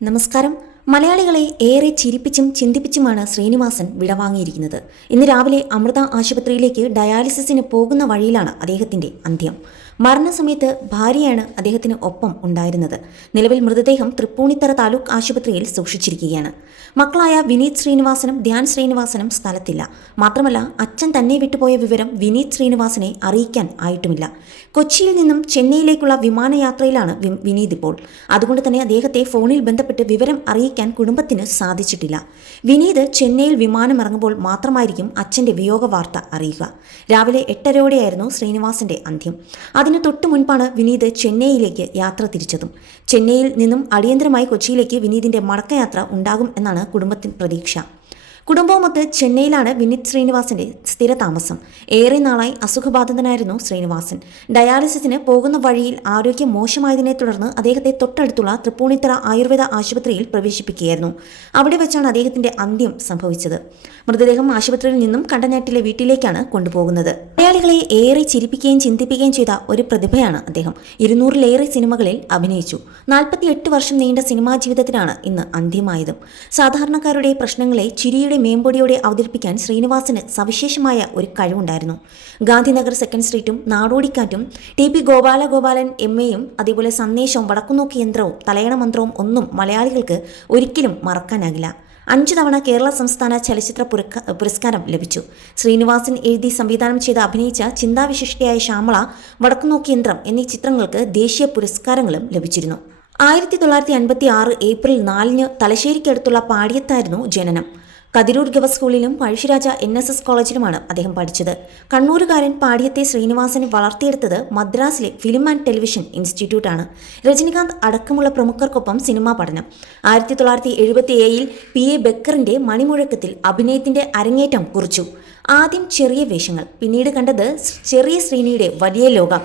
നമസ്കാരം. മലയാളികളെ ഏറെ ചിരിപ്പിച്ചും ചിന്തിപ്പിച്ചുമാണ് ശ്രീനിവാസൻ വിടവാങ്ങിയിരിക്കുന്നത്. ഇന്ന് രാവിലെ അമൃത ആശുപത്രിയിലേക്ക് ഡയാലിസിസിന് പോകുന്ന വഴിയിലാണ് അദ്ദേഹത്തിന്റെ അന്ത്യം. മരണസമയത്ത് ഭാര്യയാണ് അദ്ദേഹത്തിന് ഒപ്പം ഉണ്ടായിരുന്നത്. നിലവിൽ മൃതദേഹം തൃപ്പൂണിത്തറ താലൂക്ക് ആശുപത്രിയിൽ സൂക്ഷിച്ചിരിക്കുകയാണ്. മക്കളായ വിനീത് ശ്രീനിവാസനും ധ്യാൻ ശ്രീനിവാസനും സ്ഥലത്തില്ല. മാത്രമല്ല, അച്ഛൻ തന്നെ വിട്ടുപോയ വിവരം വിനീത് ശ്രീനിവാസനെ അറിയിക്കാൻ ആയിട്ടുമില്ല. കൊച്ചിയിൽ നിന്നും ചെന്നൈയിലേക്കുള്ള വിമാനയാത്രയിലാണ് വിനീത് ഇപ്പോൾ. അതുകൊണ്ട് തന്നെ അദ്ദേഹത്തെ ഫോണിൽ ബന്ധപ്പെട്ട് വിവരം അറിയിക്കാൻ കുടുംബത്തിന് സാധിച്ചിട്ടില്ല. വിനീത് ചെന്നൈയിൽ വിമാനമിറങ്ങുമ്പോൾ മാത്രമായിരിക്കും അച്ഛൻ്റെ വിയോഗ വാർത്ത അറിയുക. രാവിലെ 8:30 ശ്രീനിവാസന്റെ അന്ത്യം. അതിന് തൊട്ടു മുൻപാണ് വിനീത് ചെന്നൈയിലേക്ക് യാത്ര തിരിച്ചതും. ചെന്നൈയിൽ നിന്നും അടിയന്തരമായി കൊച്ചിയിലേക്ക് വിനീതിന്റെ മടക്കയാത്ര ഉണ്ടാകും എന്നാണ് കുടുംബത്തിന് പ്രതീക്ഷ. കുടുംബവുമൊത്ത് ചെന്നൈയിലാണ് വിനീത് ശ്രീനിവാസന്റെ സ്ഥിര താമസം. ഏറെ നാളായി അസുഖബാധിതനായിരുന്നു ശ്രീനിവാസൻ. ഡയാലിസിസിന് പോകുന്ന വഴിയിൽ ആരോഗ്യം മോശമായതിനെ തുടർന്ന് അദ്ദേഹത്തെ തൊട്ടടുത്തുള്ള തൃപ്പൂണിത്തറ ആയുർവേദ ആശുപത്രിയിൽ പ്രവേശിപ്പിക്കുകയായിരുന്നു. അവിടെ വെച്ചാണ് അദ്ദേഹത്തിന്റെ അന്ത്യം സംഭവിച്ചത്. മൃതദേഹം ആശുപത്രിയിൽ നിന്നും കണ്ടനാട്ടിലെ വീട്ടിലേക്കാണ് കൊണ്ടുപോകുന്നത്. മലയാളികളെ ഏറെ ചിരിപ്പിക്കുകയും ചിന്തിപ്പിക്കുകയും ചെയ്ത ഒരു പ്രതിഭയാണ് അദ്ദേഹം. 200-ലേറെ സിനിമകളിൽ അഭിനയിച്ചു. 48 വർഷം നീണ്ട സിനിമാ ജീവിതത്തിനാണ് ഇന്ന് അന്ത്യമായതും. സാധാരണക്കാരുടെ പ്രശ്നങ്ങളെ ചിരിയുടെ മേമ്പൊടിയോടെ അവതരിപ്പിക്കാൻ ശ്രീനിവാസന് സവിശേഷമായ ഒരു കഴിവുണ്ടായിരുന്നു. ഗാന്ധിനഗർ സെക്കൻഡ് സ്ട്രീറ്റും നാടോടിക്കാറ്റും TP ഗോപാലൻ MAയും അതേപോലെ സന്ദേശവും വടക്കുനോക്കി യന്ത്രവും തലയണ മന്ത്രവും ഒന്നും മലയാളികൾക്ക് ഒരിക്കലും മറക്കാനാകില്ല. 5 തവണ കേരള സംസ്ഥാന ചലച്ചിത്ര പുരസ്കാരം ലഭിച്ചു. ശ്രീനിവാസൻ എഴുതി സംവിധാനം ചെയ്ത് അഭിനയിച്ച ചിന്താവിശിഷ്ടയായ ശ്യാമള, വടക്കുനോക്കി യന്ത്രം എന്നീ ചിത്രങ്ങൾക്ക് ദേശീയ പുരസ്കാരങ്ങളും ലഭിച്ചിരുന്നു. 1956 ഏപ്രിൽ 4 തലശ്ശേരിക്കടുത്തുള്ള പാടിയത്തായിരുന്നു ജനനം. കതിരൂർ ഗവ സ്കൂളിലും പഴശ്ശിരാജ NSS കോളേജിലുമാണ് അദ്ദേഹം പഠിച്ചത്. കണ്ണൂരുകാരൻ പാടിയത്തെ ശ്രീനിവാസനെ വളർത്തിയെടുത്തത് മദ്രാസിലെ ഫിലിം ആൻഡ് ടെലിവിഷൻ ഇൻസ്റ്റിറ്റ്യൂട്ടാണ്. രജനികാന്ത് അടക്കമുള്ള പ്രമുഖർക്കൊപ്പം സിനിമാ പഠനം. 1977 PA ബക്കറിന്റെ മണിമുഴക്കത്തിൽ അഭിനയത്തിന്റെ അരങ്ങേറ്റം കുറിച്ചു. ആദ്യം ചെറിയ വേഷങ്ങൾ, പിന്നീട് കണ്ടത് ചെറിയ ശ്രീനിയുടെ വലിയ ലോകം.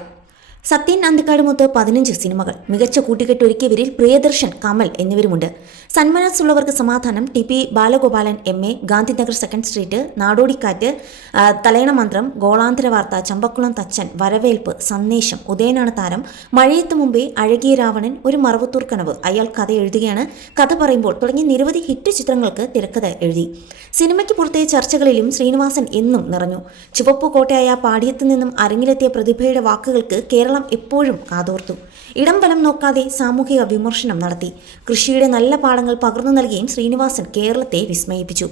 സത്യൻ അന്തിക്കാടുമൊത്ത് 15 സിനിമകൾ. മികച്ച കൂട്ടുകെട്ടൊരുക്കിയവരിൽ പ്രിയദർശൻ, കമൽ എന്നിവരുമുണ്ട്. സന്മനസ്സുള്ളവർക്ക് സമാധാനം, TP Balagopalan MA, Gandhinagar second street, Nadodikkattu, Thalayana Manthram, ഗോളാന്തര വാർത്ത, ചമ്പക്കുളം തച്ചൻ, വരവേൽപ്പ്, സന്ദേശം, ഉദയനാണ് താരം, മഴയത്ത് മുമ്പേ, അഴകിയ രാവണൻ, ഒരു മറവത്തൂർ കനവ്, അയാൾ കഥ എഴുതുകയാണ്, കഥ പറയുമ്പോൾ തുടങ്ങിയ നിരവധി ഹിറ്റ് ചിത്രങ്ങൾക്ക് തിരക്കഥ എഴുതി. സിനിമയ്ക്ക് പുറത്തെ ചർച്ചകളിലും ശ്രീനിവാസൻ എന്നും നിറഞ്ഞു. ചുവപ്പുകോട്ടയായ പാടിയത്ത് നിന്നും അരങ്ങിലെത്തിയ പ്രതിഭയുടെ വാക്കുകൾക്ക് കേരളം എപ്പോഴും കാതോർത്തു. ഇടം വലം നോക്കാതെ സാമൂഹിക വിമർശനം നടത്തി. കൃഷിയുടെ നല്ല പാഠങ്ങൾ പകർന്നു നൽകിയും ശ്രീനിവാസൻ കേരളത്തെ വിസ്മയിപ്പിച്ചു.